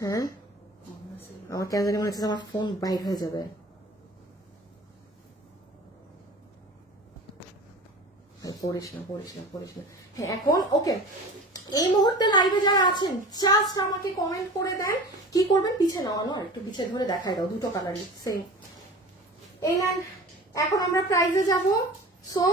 হ্যাঁ আমার কেন জানি মনে হচ্ছে আমার ফোন বাইর হয়ে যাবে। পড়িস না। হ্যাঁ এখন ওকে, এই মুহূর্তে লাইভে যারা আছেন জাস্ট আমাকে কমেন্ট করে দেন কি করবেন। পিছে নাও আর একটু পিছে ধরে দেখাই দাও, দুটো কালারই সেম। এই নেন, এখন আমরা প্রাইজে যাব। সো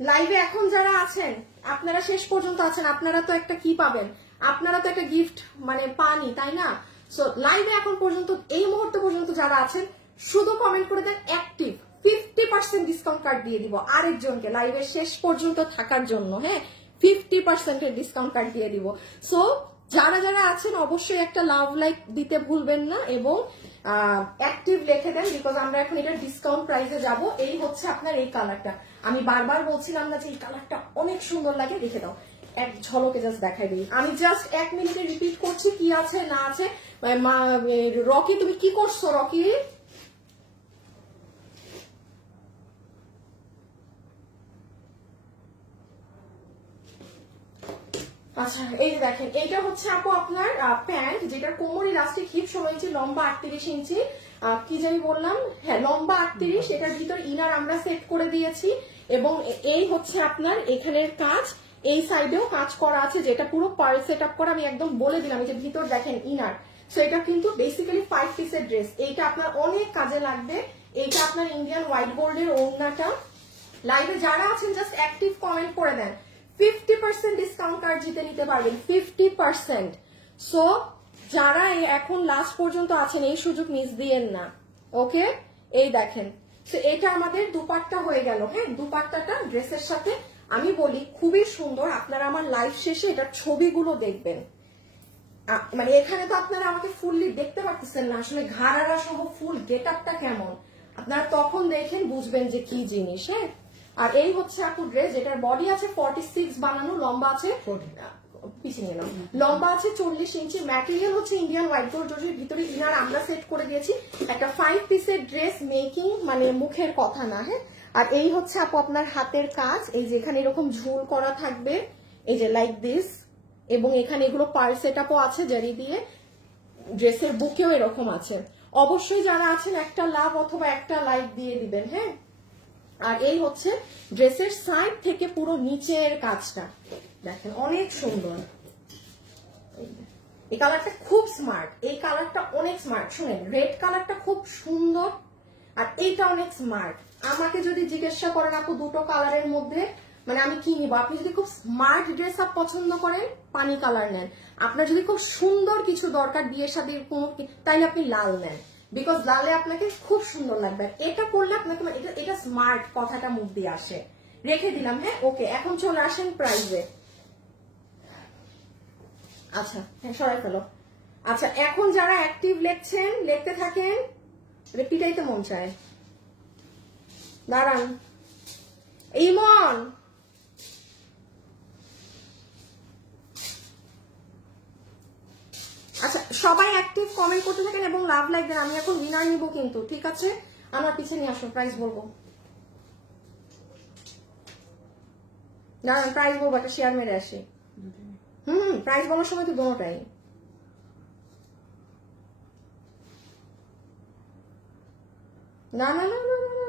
লাইভে এখন যারা আছেন আপনারা শেষ পর্যন্ত আছেন, আপনারা তো একটা কি পাবেন, আপনারা তো একটা গিফট মানে পানি, তাই না? সো লাইভে এখন পর্যন্ত এই মুহূর্তে পর্যন্ত যারা আছেন শুধু কমেন্ট করে দেন অ্যাক্টিভ, 50% ডিসকাউন্ট কার্ড দিয়ে দিব আরেকজনকে লাইভের শেষ পর্যন্ত থাকার জন্য। হ্যাঁ 50% ডিসকাউন্ট কার্ড দিয়ে দিব। সো যারা যারা আছেন অবশ্যই একটা লাভ লাইক দিতে ভুলবেন না এবং অ্যাক্টিভ লিখে দেন, বিকজ আমরা এখন এটা ডিসকাউন্ট প্রাইসে যাব। এই হচ্ছে আপনার এই কালারটা, আমি বারবার বলছিলাম না যে এই কালারটা অনেক সুন্দর লাগে, দেখে দাও এক ঝলকে, জাস্ট দেখাই দিই। আমি জাস্ট 1 মিনিটে রিপিট করছি কি আছে না আছে। রকি তুমি কি করছো রকি? আচ্ছা এই দেখেন, এইটা হচ্ছে আপু আপনার প্যান্ট, যেটার কোমর ইলাস্টিক, হিপ 16 ইঞ্চি, লম্বা 38 ইঞ্চি, কি জানি বললাম, হ্যাঁ লম্বা 38, এটার ভিতর ইনার আমরা সেট করে দিয়েছি। এবং এই হচ্ছে আপনার এখানের কাজ, এই সাইডেও কাজ করা আছে, যেটা পুরো পার্ল সেট আপ করা। আমি একদম বলে দিলাম, এই যে ভিতর দেখেন ইনার। সো এটা কিন্তু বেসিক্যালি 5 পিসের ড্রেস, এইটা আপনার অনেক কাজে লাগবে। এইটা আপনার ইন্ডিয়ান হোয়াইট গোল্ডের ওড়নাটা। লাইভে যারা আছেন জাস্ট অ্যাক্টিভ কমেন্ট করে দেন, 50% ডিসকাউন্ট কার্ড জিতে নিতে পারবেন, 50%। সো যারা এখন লাস্ট পর্যন্ত আছেন এই সুযোগ মিস দিয়েন না। ওকে এই দেখেন, তো এটা আমাদের দুপাট্টা হয়ে গেল। হ্যাঁ দুপাট্টাটা ড্রেসের সাথে আমি বলি খুবই সুন্দর। আপনারা আমার লাইভ শেষে এটার ছবিগুলো দেখবেন, মানে এখানে তো আপনারা আমাকে ফুললি দেখতে পারতেছেন না, আসলে ঘাড়ারা সহ ফুল গেট আপটা কেমন আপনারা তখন দেখেন বুঝবেন যে কি জিনিস। হ্যাঁ আর এই হচ্ছে আপু ড্রেস, যেটার বডি আছে 46 বানানো, লম্বা আছে পিছিয়ে নিলাম, লম্বা আছে 40 ইঞ্চি। ম্যাটেরিয়াল হচ্ছে ইন্ডিয়ান হোয়াইট গোল্ড জর্জের, ভিতরে ইনার আমরা সেট করে দিয়েছি। একটা 5 পিসের ড্রেস মেকিং মানে মুখের কথা না। হ্যাঁ আর এই হচ্ছে আপু আপনার হাতের কাজ, এই যে এখানে এরকম ঝুল করা থাকবে, এই যে লাইক দিস, এবং এখানে এগুলো পার্ল সেট আপও আছে জারি দিয়ে, ড্রেসের বুকেও এরকম আছে। অবশ্যই যারা আছেন একটা লাভ অথবা একটা লাইক দিয়ে দিবেন। হ্যাঁ আর এই হচ্ছে ড্রেসের সাইড থেকে পুরো নিচের কাজটা দেখেন অনেক সুন্দর। এই কালারটা খুব স্মার্ট, এই কালারটা অনেক স্মার্ট। শুনেন রেড কালারটা খুব সুন্দর আর এইটা অনেক স্মার্ট। আমাকে যদি জিজ্ঞাসা করেন আপু দুটো কালারের মধ্যে মানে আমি কি নিব, আপনি যদি খুব স্মার্ট ড্রেস আপ পছন্দ করেন পানি কালার নেন, আপনার যদি খুব সুন্দর কিছু দরকার বিয়ের সাথে কোনো তাইলে আপনি লাল নেন, বিকজ লালে আপনাকে খুব সুন্দর লাগবে। এটা করলে আপনাকে এটা স্মার্ট কথাটা মুখ দিয়ে আসে, রেখে দিলাম। হ্যাঁ ওকে এখন চলে আসেন প্রাইজে। আচ্ছা হ্যাঁ সরাই ফেলো। আচ্ছা এখন যারা অ্যাক্টিভ লিখছেন লিখতে থাকেন, পিটাইতে মন চায়। দাঁড়ান ইমন, আচ্ছা সবাই অ্যাক্টিভ কমেন্ট করতে থাকেন এবং লাভ লাইক দেন। আমি এখন উইনার নিব কিন্তু, ঠিক আছে? আমার পিছনে নিয়ে আসো, প্রাইস বলবো। না প্রাইস বলবো, একটা শেয়ার মেরে আসি। প্রাইস বলার সময় তো দোনোটাই। না না না না না,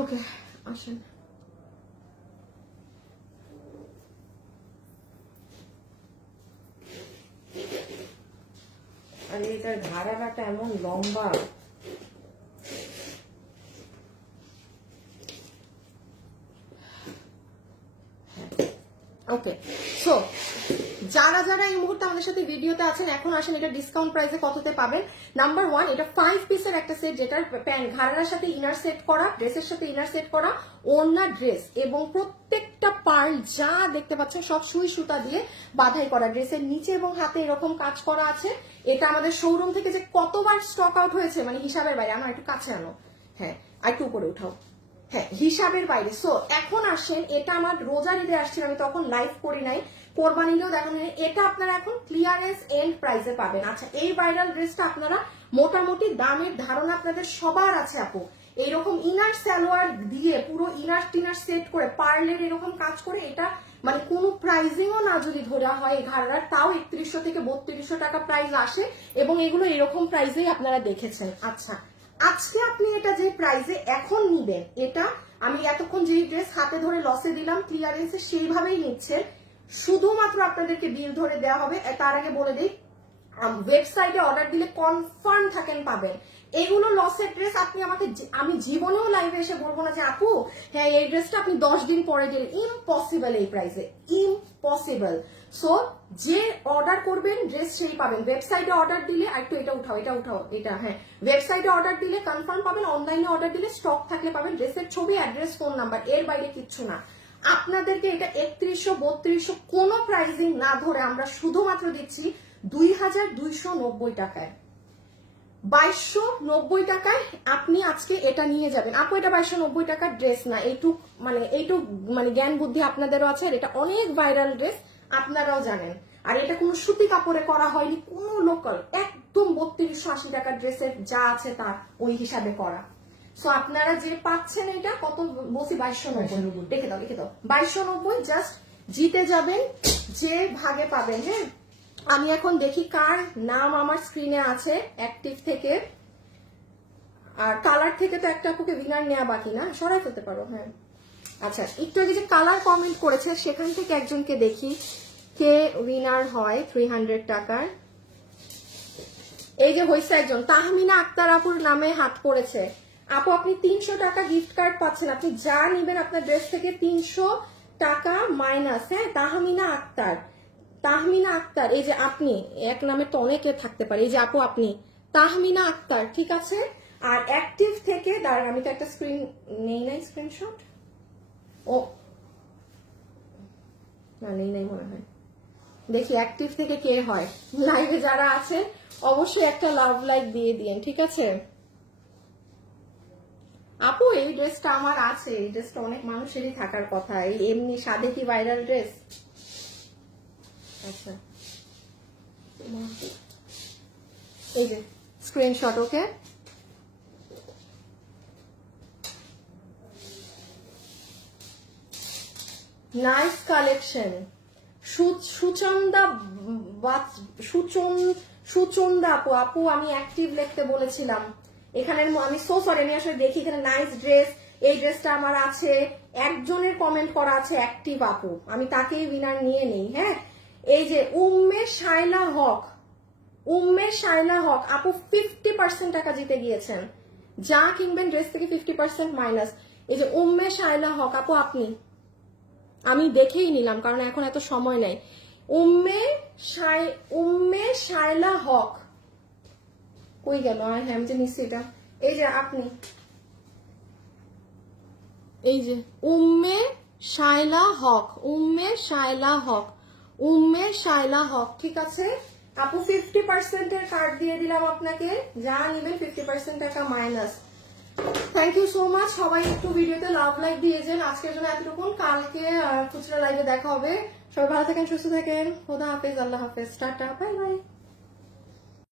ওকে আসেন। আরে এটার ধারাটা এমন লম্বা। ওকে সো যারা যারা এই মুহূর্তে আমাদের সাথে ভিডিওতে আছেন এখন আসেন এটা ডিসকাউন্ট প্রাইসে কততে পাবেন। নাম্বার 1 এটা 5 পিসের একটা সেট, যেটার প্যান্ট ঘাড়ার সাথে ইনার সেট করা, ড্রেসের সাথে ইনার সেট করা, ওড়না ড্রেস এবং প্রত্যেকটা পার্ল যা দেখতে পাচ্ছেন সব সুই সুতা দিয়ে বাঁধাই করা। ড্রেসের নিচে এবং হাতে এরকম কাজ করা আছে। এটা আমাদের শোরুম থেকে যে কতবার স্টক আউট হয়েছে মানে হিসাবের বাইরে। আমার একটু কাছে আনো, হ্যাঁ আর একটু উপরে উঠাও, হ্যাঁ হিসাবের বাইরে। সো এখন আসেন এটা আমার রোজার ঈদে আসছিল, আমি তখন লাইভ করি নাই, কোরবানিলেও দেখানো হয়। এটা আপনারা এখন ক্লিয়ারেন্স এন্ড প্রাইসে পাবেন। আচ্ছা এই ভাইরাল ড্রেসটা আপনারা মোটামুটি দামের ধারণা আপনাদের সবার আছে আপু। এইরকম ইনার সালোয়ার দিয়ে পুরো ইনার টিনার সেট করে পার্লের এরকম কাজ করে এটা মানে কোনো প্রাইজিংও না যদি ধরা হয় ঘাড়ার, তাও 3100 থেকে 3200 টাকা প্রাইস আসে এবং এগুলো এরকম প্রাইসেই আপনারা দেখেছেন। আচ্ছা আজকে আপনি এটা যে প্রাইসে এখন নিবেন, এটা আমি এতক্ষণ যে ড্রেস হাতে ধরে লসে দিলাম ক্লিয়ারেন্সে সেইভাবেই নিচ্ছেন, শুধুমাত্র আপনাদেরকে বিল ধরে দেওয়া হবে। তার আগে বলে দিই ওয়েবসাইটে অর্ডার দিলে কনফার্ম থাকেন পাবেন। এগুলো লসের ড্রেস আপনি আমাকে, আমি জীবনেও লাইভে এসে বলবো না যে আপু হ্যাঁ এই ড্রেসটা আপনি 10 দিন পরে দিলেন, ইম্পসিবল এই প্রাইসে, ইম্পসিবল। সো যে অর্ডার করবেন ড্রেস সেই পাবেন। ওয়েবসাইটে অর্ডার দিলে একটু এটা উঠাও, এটা উঠাও, এটা হ্যাঁ ওয়েবসাইটে অর্ডার দিলে কনফার্ম পাবেন, অনলাইনে অর্ডার দিলে স্টক থাকলে পাবেন। ড্রেসের ছবি, অ্যাড্রেস, ফোন নাম্বার, এর বাইরে কিচ্ছু না। আপনাদেরকে এটা 3100 3200 কোনো প্রাইজিং না ধরে আমরা শুধুমাত্র দিচ্ছি 2290 টাকায়। 2290 টাকায় আপনি আজকে এটা নিয়ে যাবেন। আপু এটা 2290 টাকার ড্রেস না, এইটুক মানে জ্ঞান বুদ্ধি আপনাদেরও আছে। আর এটা অনেক ভাইরাল ড্রেস, আপনারাও জানেন। আর এটা কোনো সুতি কাপড়ে করা হয়নি, কোনো লোকাল, একদম 3280 টাকার ড্রেসের যা আছে তা ওই হিসাবে করা। সো আপনারা যে পাচ্ছেন এটা কত বলছি 2290, দেখে দাও 2290, জাস্ট জিতে যাবেন যে ভাগে পাবেন। হ্যাঁ আমি এখন দেখি কার নাম আমার স্ক্রিনে আছে অ্যাক্টিভ থেকে, আর কালার থেকে তো একটা আপুকে উইনার নেওয়া বাকি না, সরাই ফেলতে পারো। হ্যাঁ আচ্ছা একটু আগে যে কালার কমেন্ট করেছে সেখান থেকে একজনকে দেখি কে উইনার হয় 300 টাকার। এই যে হয়েছে একজন তাহমিনা আক্তার আপুর নামে হাত পড়েছে। আপু আপনি 300 টাকা গিফট কার্ড পাচ্ছেন, আপনি যা নিবেন আপনার ড্রেস থেকে 300 টাকা মাইনাস। হ্যাঁ তাহমিনা আক্তার, তাহমিনা আক্তার, এই যে আপনি, এক নামে তো অনেকে থাকতে পারে, এই যে আপু আপনি তাহমিনা আক্তার, ঠিক আছে। আর অ্যাক্টিভ থেকে দাঁড়ান আমি তো একটা স্ক্রিন নেই নাই, স্ক্রিনশট ও না নেই নাই মনে হয়, দেখি অ্যাক্টিভ থেকে কে হয়। লাইভে যারা আছে অবশ্যই একটা লাভ লাইক দিয়ে দিয়েন, ঠিক আছে। আপু এই ড্রেসটা আমার আছে, এই ড্রেসটা অনেক মানুষেরই থাকার কথা, এই এমনি সাদে কি ভাইরাল ড্রেস। আচ্ছা এই যে screenshot, okay nice collection. Suchanda Suchanda আপু, আপু আমি অ্যাক্টিভ লিখতে বলেছিলাম এখানে, আমি সো সরি আমি আসলে দেখি এখানে নাইস ড্রেস, এই ড্রেসটা আমার আছে, একজনের কমেন্ট করা আছে অ্যাক্টিভ আপু, আমি তাকেই উইনার নিয়ে নেই। হ্যাঁ এই যে উম্মে শাইলা হক, উম্মে শাইলা হক আপু 50% টাকা জিতে গিয়েছেন, যা কিনবেন ড্রেস থেকে 50% মাইনাস। এই যে উম্মে শাইলা হক আপু আপনি, আমি দেখেই নিলাম কারণ এখন এত সময় নাই। উম্মে শাইলা হক কই গেল? হ্যাঁ আমি যে নিচ্ছি এটা, এই যে আপনি, এই যে উম্মে শাইলা হক, উম্মে শাইলা হক, উম্মে শাইলা হক, ঠিক আছে আপু 50% এর কার্ড দিয়ে দিলাম আপনাকে, যা নিবেন 50% টাকা minus. Thank you so much, সবাই একটু ভিডিওতে লাভ লাইক দিয়েছেন। আজকের জন্য এতটুকুন, কালকে খুচরা লাইভে দেখা হবে। সবাই ভালো থাকেন, সুস্থ থাকেন, খোদা হাফেজ, আল্লাহ হাফেজ, টাটা, বাই বাই।